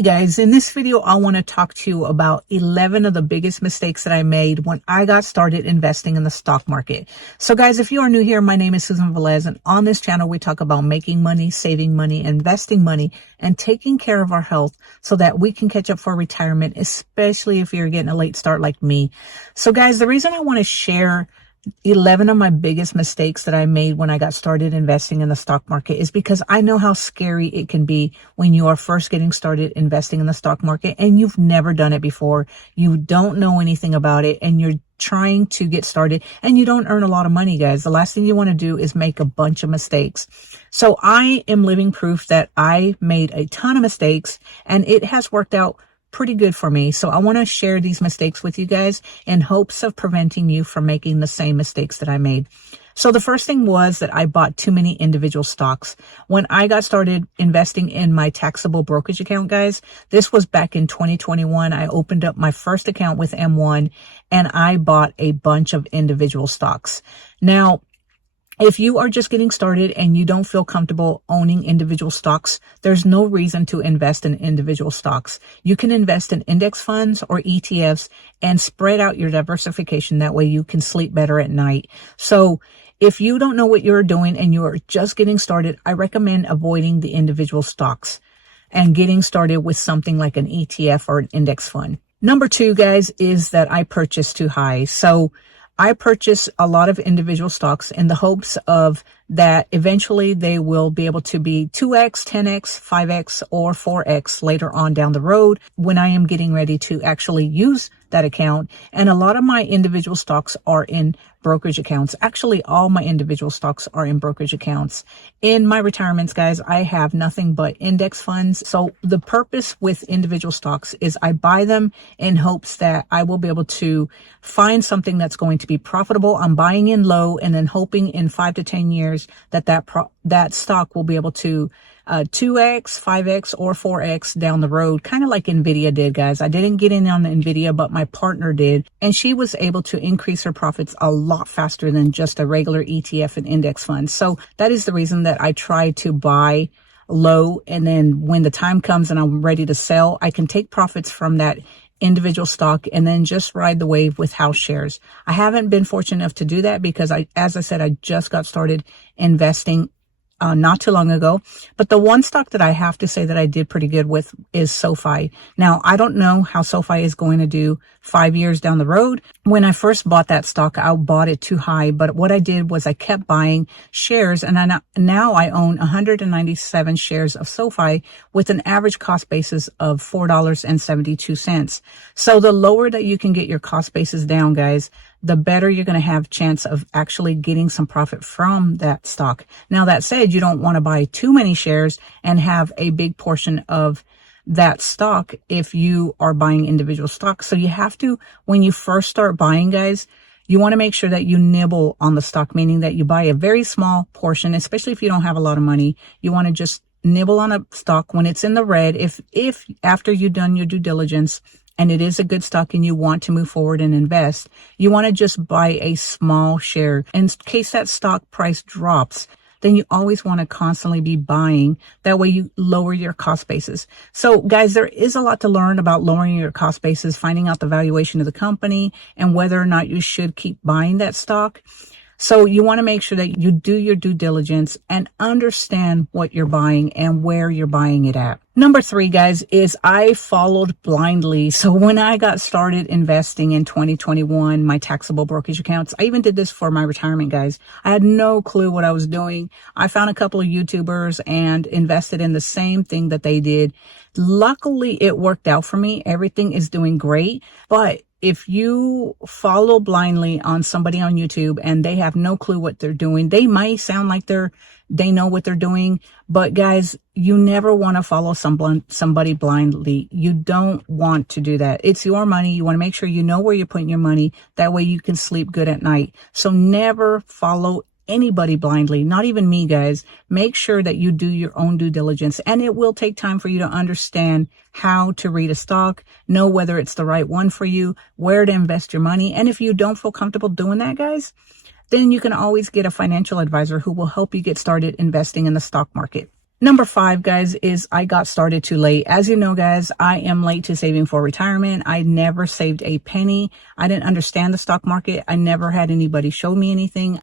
Hey guys, in this video, I want to talk to you about 11 of the biggest mistakes that I made when I got started investing in the stock market. So guys, if you are new here, my name is Susan Velez, and on this channel, we talk about making money, saving money, investing money, and taking care of our health so that we can catch up for retirement, especially if you're getting a late start like me. So guys, the reason I want to share 11 of my biggest mistakes that I made when I got started investing in the stock market is because I know how scary it can be when you are first getting started investing in the stock market and you've never done it before. You don't know anything about it and you're trying to get started and you don't earn a lot of money, guys. The last thing you want to do is make a bunch of mistakes. So I am living proof that I made a ton of mistakes and it has worked out pretty good for me. So I want to share these mistakes with you guys in hopes of preventing you from making the same mistakes that I made. So the first thing was that I bought too many individual stocks. When I got started investing in my taxable brokerage account, guys, this was back in 2021. I opened up my first account with M1 and I bought a bunch of individual stocks. Now, if you are just getting started and you don't feel comfortable owning individual stocks, there's no reason to invest in individual stocks. You can invest in index funds or ETFs and spread out your diversification. That way you can sleep better at night. So if you don't know what you're doing and you're just getting started, I recommend avoiding the individual stocks and getting started with something like an ETF or an index fund. Number two, guys, is that I purchased too high. So I purchase a lot of individual stocks in the hopes of that eventually they will be able to be 2x, 10x, 5x, or 4x later on down the road when I am getting ready to actually use that account. And a lot of my individual stocks are in brokerage accounts. Actually, all my individual stocks are in brokerage accounts. In my retirements, guys, I have nothing but index funds. So the purpose with individual stocks is I buy them in hopes that I will be able to find something that's going to be profitable. I'm buying in low and then hoping in 5 to 10 years that stock will be able to 2x, 5x, or 4x down the road, kind of like Nvidia did, guys. I didn't get in on the Nvidia, but my partner did, and she was able to increase her profits a lot faster than just a regular ETF and index fund. So that is the reason that I try to buy low, and then when the time comes and I'm ready to sell, I can take profits from that individual stock and then just ride the wave with house shares. I haven't been fortunate enough to do that because as I said, I just got started investing not too long ago. But the one stock that I have to say that I did pretty good with is SoFi. Now, I don't know how SoFi is going to do 5 years down the road. When I first bought that stock, I bought it too high. But what I did was I kept buying shares, and now I own 197 shares of SoFi with an average cost basis of $4.72. So the lower that you can get your cost basis down, guys, the better you're going to have chance of actually getting some profit from that stock. Now, that said, you don't want to buy too many shares and have a big portion of that stock if you are buying individual stocks. So you have to, when you first start buying, guys, you want to make sure that you nibble on the stock, meaning that you buy a very small portion, especially if you don't have a lot of money. You want to just nibble on a stock when it's in the red. If after you've done your due diligence, and it is a good stock and you want to move forward and invest, you want to just buy a small share. In case that stock price drops, then you always want to constantly be buying. That way you lower your cost basis. So guys, there is a lot to learn about lowering your cost basis, finding out the valuation of the company and whether or not you should keep buying that stock. So you want to make sure that you do your due diligence and understand what you're buying and where you're buying it at. Number three, guys, is I followed blindly. So when I got started investing in 2021, my taxable brokerage accounts, I even did this for my retirement, guys. I had no clue what I was doing. I found a couple of YouTubers and invested in the same thing that they did. Luckily, it worked out for me. Everything is doing great, but if you follow blindly on somebody on YouTube and they have no clue what they're doing, they might sound like they know what they're doing. But guys, you never want to follow somebody blindly. You don't want to do that. It's your money. You want to make sure you know where you're putting your money. That way you can sleep good at night. So never follow anybody blindly, not even me, guys. Make sure that you do your own due diligence, and it will take time for you to understand how to read a stock, know whether it's the right one for you, where to invest your money. And if you don't feel comfortable doing that, guys, then you can always get a financial advisor who will help you get started investing in the stock market. Number 5, guys, is I got started too late. As you know, guys, I am late to saving for retirement. I never saved a penny. I didn't understand the stock market. I never had anybody show me anything.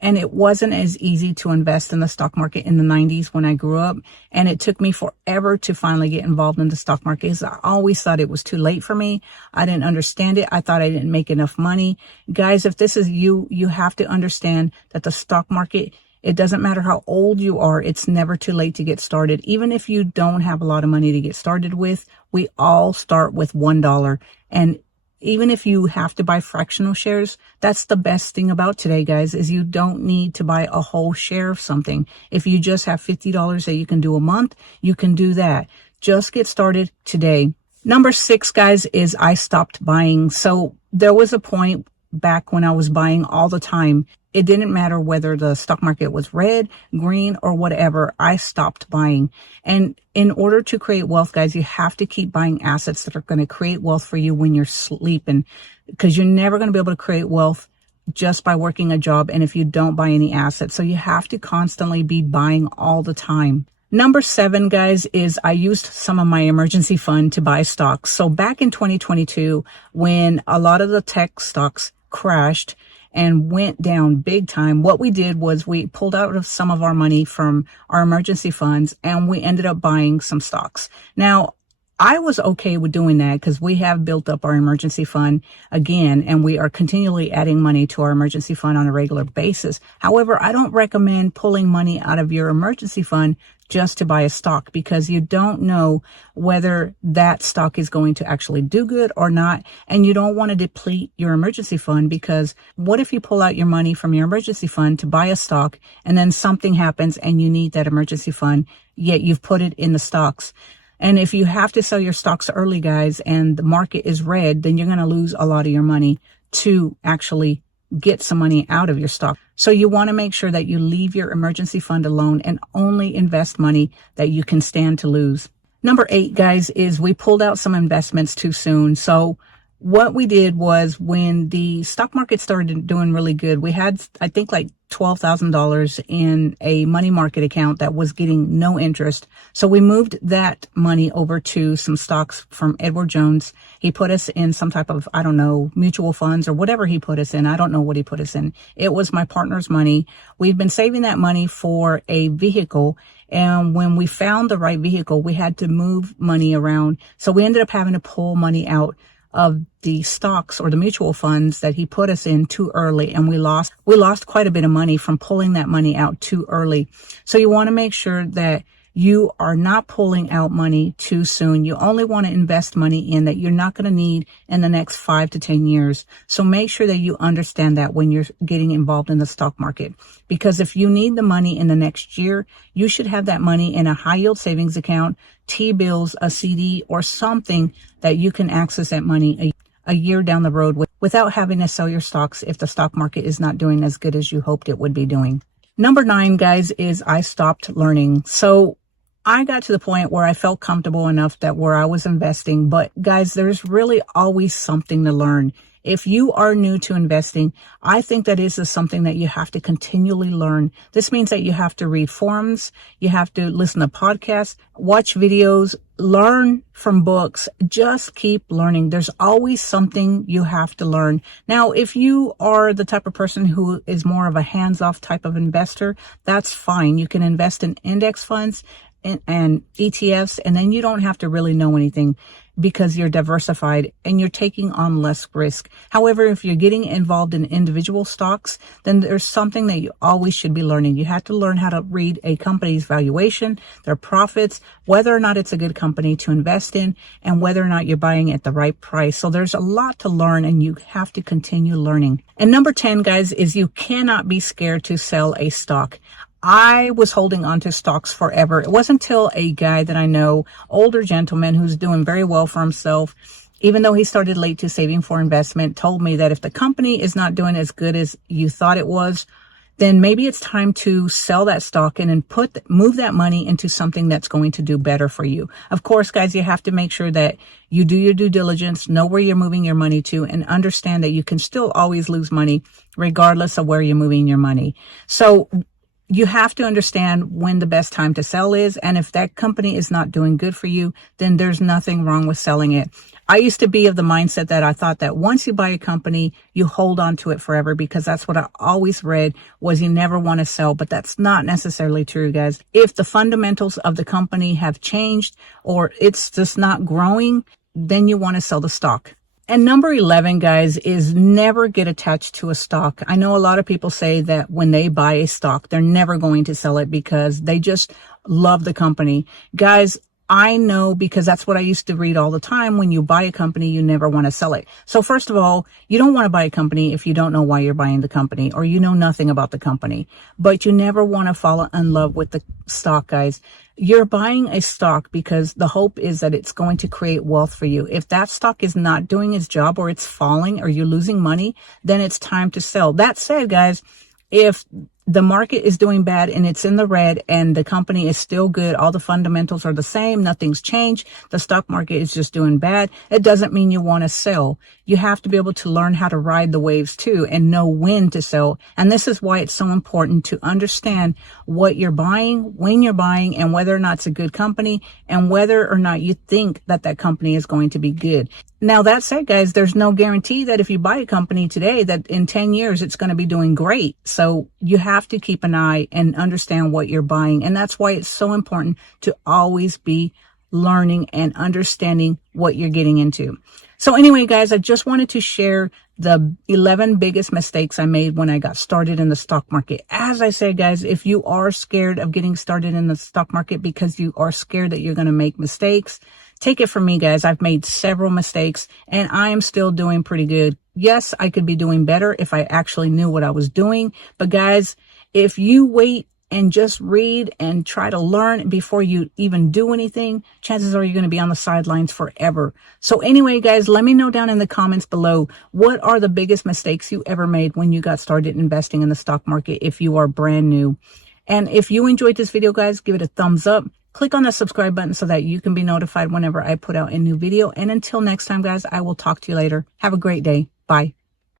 And it wasn't as easy to invest in the stock market in the 90s when I grew up. And it took me forever to finally get involved in the stock market because I always thought it was too late for me. I didn't understand it. I thought I didn't make enough money. Guys, if this is you, you have to understand that the stock market, it doesn't matter how old you are. It's never too late to get started. Even if you don't have a lot of money to get started with, we all start with $1. And even if you have to buy fractional shares, that's the best thing about today, guys, is you don't need to buy a whole share of something. If you just have $50 that you can do a month, you can do that. Just get started today. Number 6, guys, is I stopped buying. So there was a point back when I was buying all the time. It didn't matter whether the stock market was red, green, or whatever. I stopped buying. And in order to create wealth, guys, you have to keep buying assets that are going to create wealth for you when you're sleeping, because you're never going to be able to create wealth just by working a job. And if you don't buy any assets, so you have to constantly be buying all the time. Number 7, guys, is I used some of my emergency fund to buy stocks. So back in 2022, when a lot of the tech stocks crashed and went down big time, what we did was we pulled out of some of our money from our emergency funds and we ended up buying some stocks. Now, I was okay with doing that because we have built up our emergency fund again, and we are continually adding money to our emergency fund on a regular basis. However, I don't recommend pulling money out of your emergency fund just to buy a stock, because you don't know whether that stock is going to actually do good or not. And you don't want to deplete your emergency fund, because what if you pull out your money from your emergency fund to buy a stock and then something happens and you need that emergency fund, yet you've put it in the stocks? And if you have to sell your stocks early, guys, and the market is red, then you're going to lose a lot of your money to actually get some money out of your stock. So you want to make sure that you leave your emergency fund alone and only invest money that you can stand to lose. Number 8, guys, is we pulled out some investments too soon. So what we did was, when the stock market started doing really good, we had, I think, like $12,000 in a money market account that was getting no interest. So we moved that money over to some stocks from Edward Jones. He put us in some type of, I don't know, mutual funds or whatever he put us in. I don't know what he put us in. It was my partner's money. We've been saving that money for a vehicle. And when we found the right vehicle, we had to move money around. So we ended up having to pull money out of the stocks or the mutual funds that he put us in too early, and we lost quite a bit of money from pulling that money out too early. So you want to make sure that you are not pulling out money too soon. You only want to invest money in that you're not going to need in the next 5 to 10 years. So make sure that you understand that when you're getting involved in the stock market, because if you need the money in the next year, you should have that money in a high yield savings account, T-bills, a CD, or something that you can access that money a year down the road without having to sell your stocks if the stock market is not doing as good as you hoped it would be doing. Number 9, guys, is I stopped learning. So I got to the point where I felt comfortable enough that where I was investing, but guys, there's really always something to learn. If you are new to investing, I think that is something that you have to continually learn. This means that you have to read forums, you have to listen to podcasts, watch videos, learn from books. Just keep learning. There's always something you have to learn. Now, if you are the type of person who is more of a hands-off type of investor, that's fine. You can invest in index funds and ETFs, and then you don't have to really know anything, because you're diversified and you're taking on less risk. However, if you're getting involved in individual stocks, then there's something that you always should be learning. You have to learn how to read a company's valuation, their profits, whether or not it's a good company to invest in, and whether or not you're buying at the right price. So there's a lot to learn, and you have to continue learning. And number 10, guys, is you cannot be scared to sell a stock. I was holding on to stocks forever. It wasn't until a guy that I know, older gentleman who's doing very well for himself, even though he started late to saving for investment, told me that if the company is not doing as good as you thought it was, then maybe it's time to sell that stock and then move that money into something that's going to do better for you. Of course, guys, you have to make sure that you do your due diligence, know where you're moving your money to, and understand that you can still always lose money regardless of where you're moving your money. So you have to understand when the best time to sell is. And if that company is not doing good for you, then there's nothing wrong with selling it. I used to be of the mindset that I thought that once you buy a company, you hold on to it forever, because that's what I always read was you never want to sell. But that's not necessarily true, guys. If the fundamentals of the company have changed or it's just not growing, then you want to sell the stock. And number 11, guys, is never get attached to a stock. I know a lot of people say that when they buy a stock, they're never going to sell it because they just love the company. Guys, I know, because that's what I used to read all the time. When you buy a company, you never want to sell it. So first of all, you don't want to buy a company if you don't know why you're buying the company or you know nothing about the company. But you never want to fall in love with the stock, guys. You're buying a stock because the hope is that it's going to create wealth for you. If that stock is not doing its job or it's falling or you're losing money, then it's time to sell. That said, guys, if the market is doing bad and it's in the red and the company is still good, all the fundamentals are the same, nothing's changed, the stock market is just doing bad, it doesn't mean you want to sell. You have to be able to learn how to ride the waves too and know when to sell. And this is why it's so important to understand what you're buying, when you're buying, and whether or not it's a good company and whether or not you think that that company is going to be good. Now, that said, guys, there's no guarantee that if you buy a company today that in 10 years it's going to be doing great. So you have to keep an eye and understand what you're buying. And that's why it's so important to always be learning and understanding what you're getting into. So anyway, guys, I just wanted to share the 11 biggest mistakes I made when I got started in the stock market. As I said, guys, if you are scared of getting started in the stock market because you are scared that you're going to make mistakes, take it from me, guys. I've made several mistakes and I am still doing pretty good. Yes, I could be doing better if I actually knew what I was doing. But guys, if you wait and just read and try to learn before you even do anything, chances are you're going to be on the sidelines forever. So anyway, guys, let me know down in the comments below, what are the biggest mistakes you ever made when you got started investing in the stock market if you are brand new? And if you enjoyed this video, guys, give it a thumbs up. Click on the subscribe button so that you can be notified whenever I put out a new video. And until next time, guys, I will talk to you later. Have a great day. Bye.